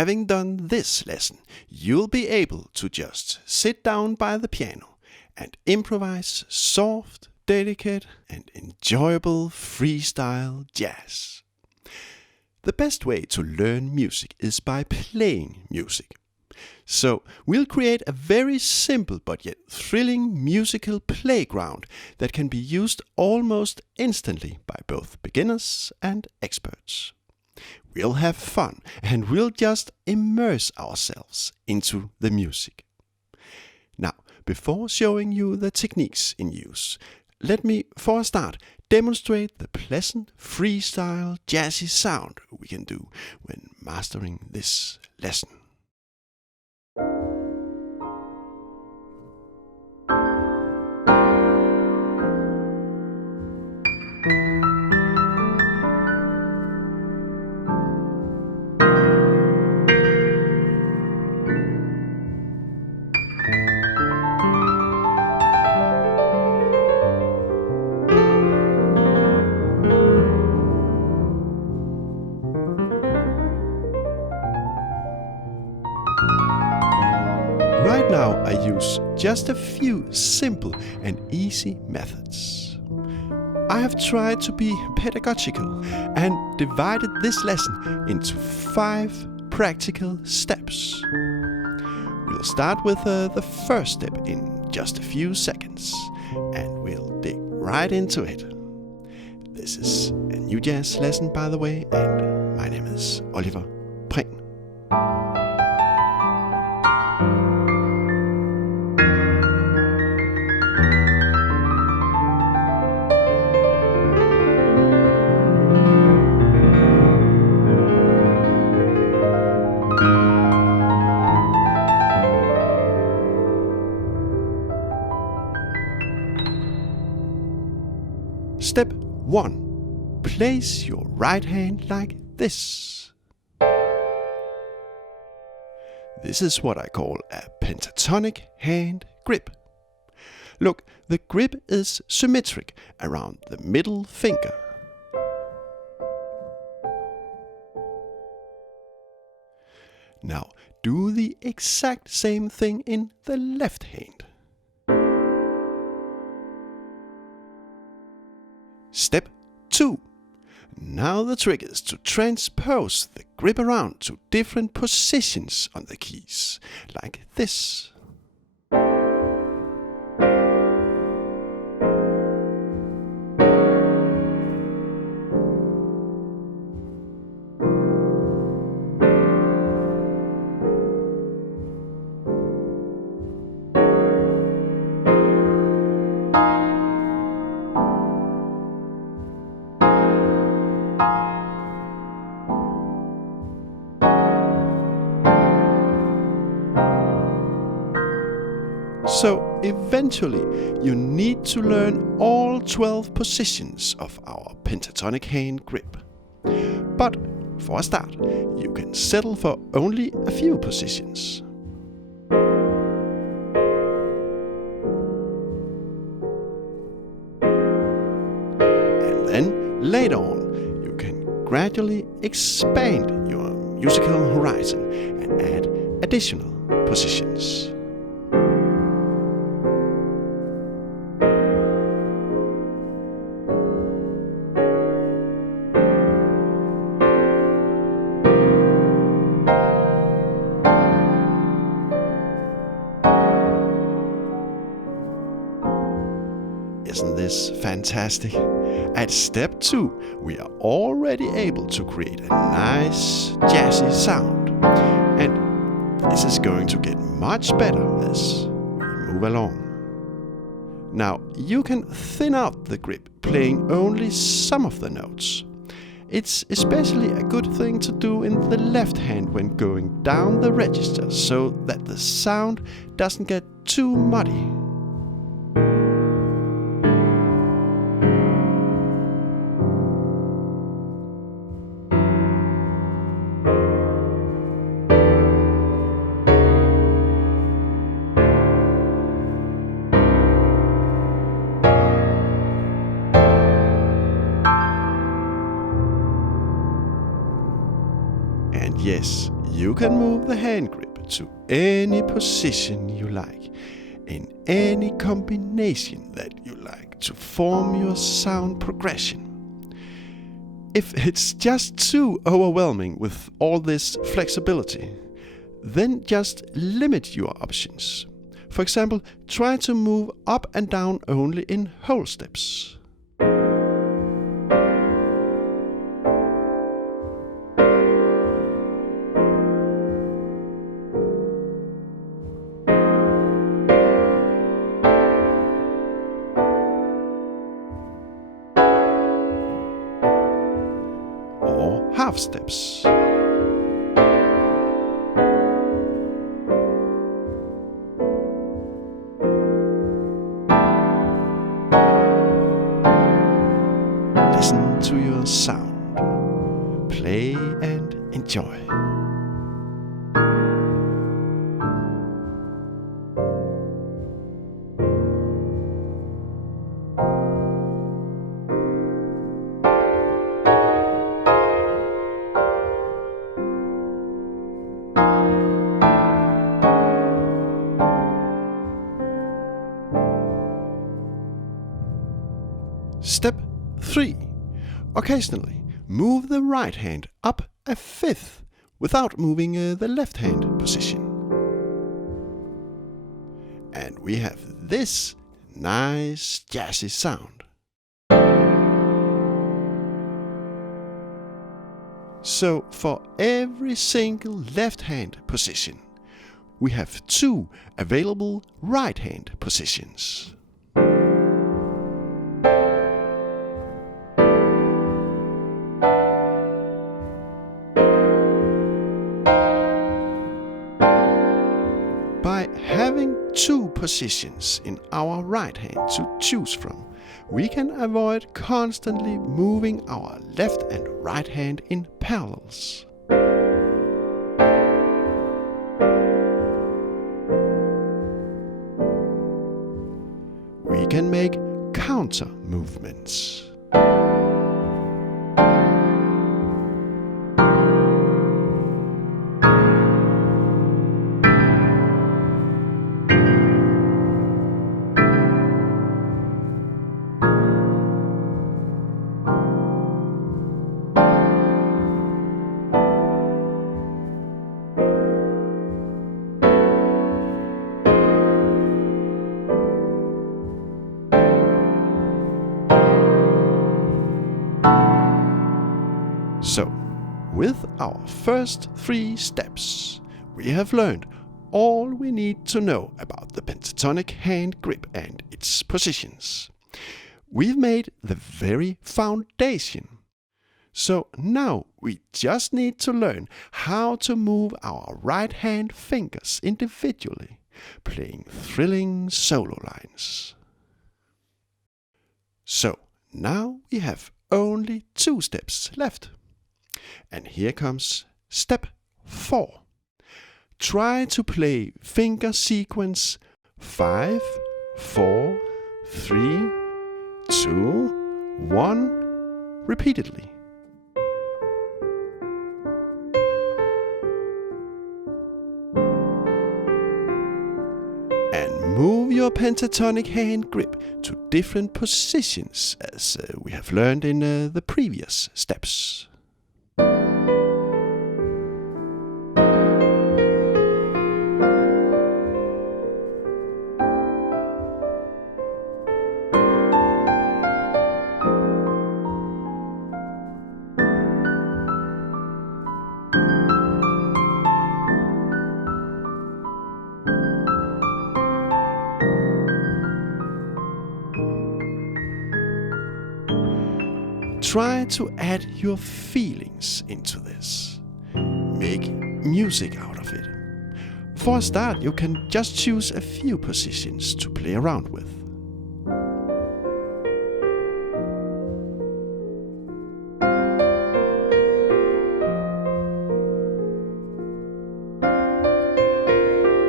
having done this lesson, you'll be able to just sit down by the piano and improvise soft, delicate and enjoyable freestyle jazz. The best way to learn music is by playing music. So we'll create a very simple but yet thrilling musical playground that can be used almost instantly by both beginners and experts. We'll have fun and we'll just immerse ourselves into the music. Now, before showing you the techniques in use, let me for a start demonstrate the pleasant freestyle jazzy sound we can do when mastering this lesson. Right now I use just a few simple and easy methods. I have tried to be pedagogical and divided this lesson into 5 practical steps. We'll start with the first step in just a few seconds and we'll dig right into it. This is a new jazz lesson, by the way, and my name is Oliver Prehn. Step 1. Place your right hand like this. This is what I call a pentatonic hand grip. Look, the grip is symmetric around the middle finger. Now do the exact same thing in the left hand. Step 2. Now the trick is to transpose the grip around to different positions on the keys, like this. So eventually you need to learn all 12 positions of our pentatonic hand grip. But for a start, you can settle for only a few positions. And then later on, you can gradually expand your musical horizon and add additional positions. Isn't this fantastic? At step 2, we are already able to create a nice jazzy sound. And this is going to get much better as we move along. Now, you can thin out the grip playing only some of the notes. It's especially a good thing to do in the left hand when going down the register so that the sound doesn't get too muddy. Yes, You can move the hand grip to any position you like, in any combination that you like, to form your sound progression. If it's just too overwhelming with all this flexibility, then just limit your options. For example, try to move up and down only in whole steps. Or half steps. Listen to your sound. Play and enjoy. Step 3. Occasionally, move the right hand up a fifth without moving the left hand position. And we have this nice jazzy sound. So for every single left hand position, we have 2 available right hand positions. By having 2 positions in our right hand to choose from, we can avoid constantly moving our left and right hand in parallels. We can make counter movements. So, with our first 3 steps, we have learned all we need to know about the pentatonic hand grip and its positions. We've made the very foundation. So now we just need to learn how to move our right hand fingers individually, playing thrilling solo lines. So now we have only 2 steps left. And here comes step 4. Try to play finger sequence 5, 4, 3, 2, 1 repeatedly. And move your pentatonic hand grip to different positions as we have learned in the previous steps. Try to add your feelings into this. Make music out of it. For a start, you can just choose a few positions to play around with.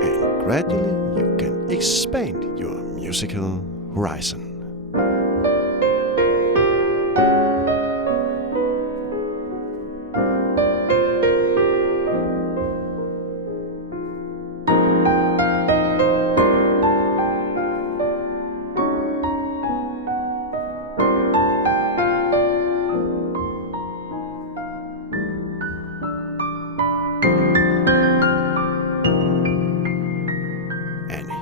And gradually you can expand your musical horizon.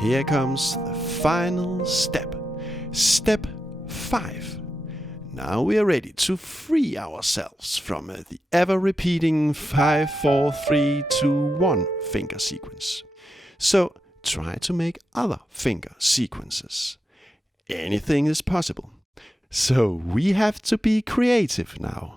here comes the final step. Step 5. Now we are ready to free ourselves from the ever-repeating 5, 4, 3, 2, 1 finger sequence. So try to make other finger sequences. Anything is possible. So we have to be creative now.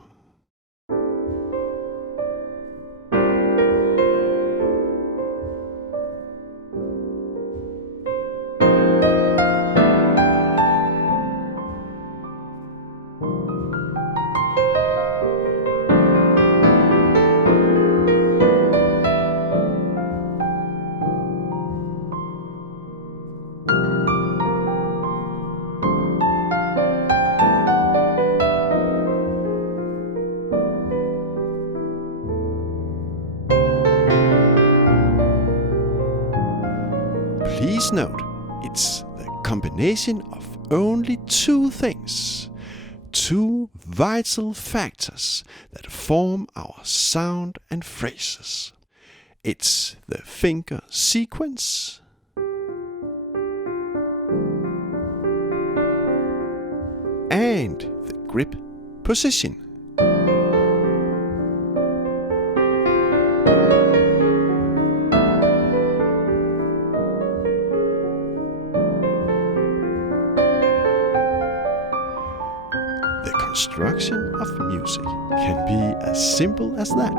Please note, it's the combination of only 2 things, 2 vital factors that form our sound and phrases. It's the finger sequence and the grip position. The construction of music can be as simple as that.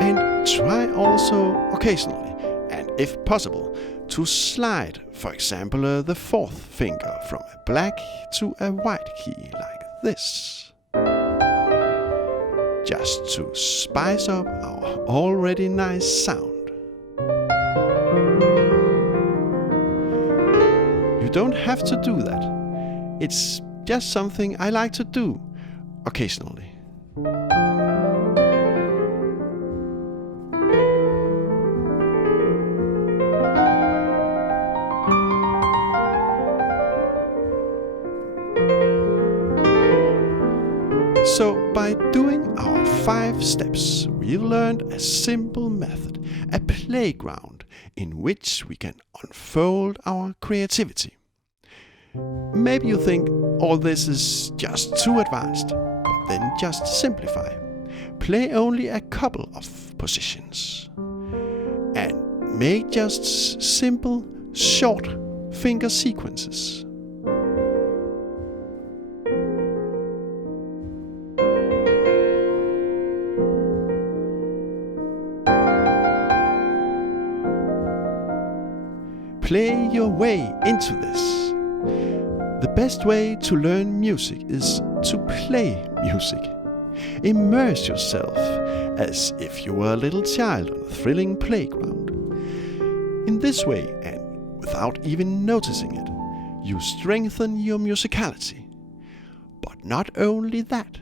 And try also occasionally, and if possible, to slide, for example, the 4th finger from a black to a white key like this. Just to spice up our already nice sound. You don't have to do that. It's just something I like to do occasionally. So by doing our 5 steps, we've learned a simple method, a playground in which we can unfold our creativity. Maybe you think all this is just too advanced, but then just simplify. Play only a couple of positions and make just simple, short finger sequences. Play your way into this. The best way to learn music is to play music. Immerse yourself as if you were a little child on a thrilling playground. In this way, and without even noticing it, you strengthen your musicality. But not only that,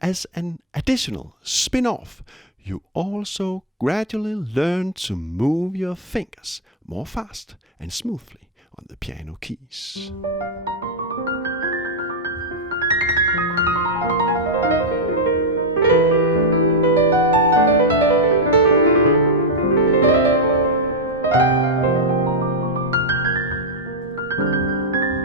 as an additional spin-off, you also gradually learn to move your fingers more fast and smoothly on the piano keys.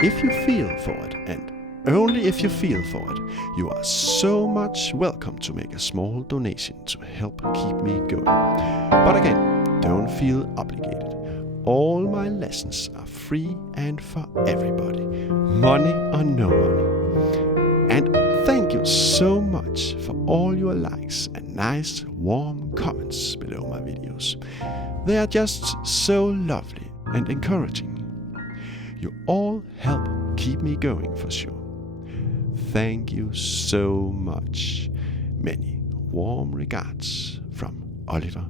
If you feel for it, and only if you feel for it, you are so much welcome to make a small donation to help keep me going. But again, don't feel obligated. All my lessons are free and for everybody, money or no money. And thank you so much for all your likes and nice warm comments below my videos. They are just so lovely and encouraging. You all help keep me going for sure. Thank you so much. Many warm regards from Oliver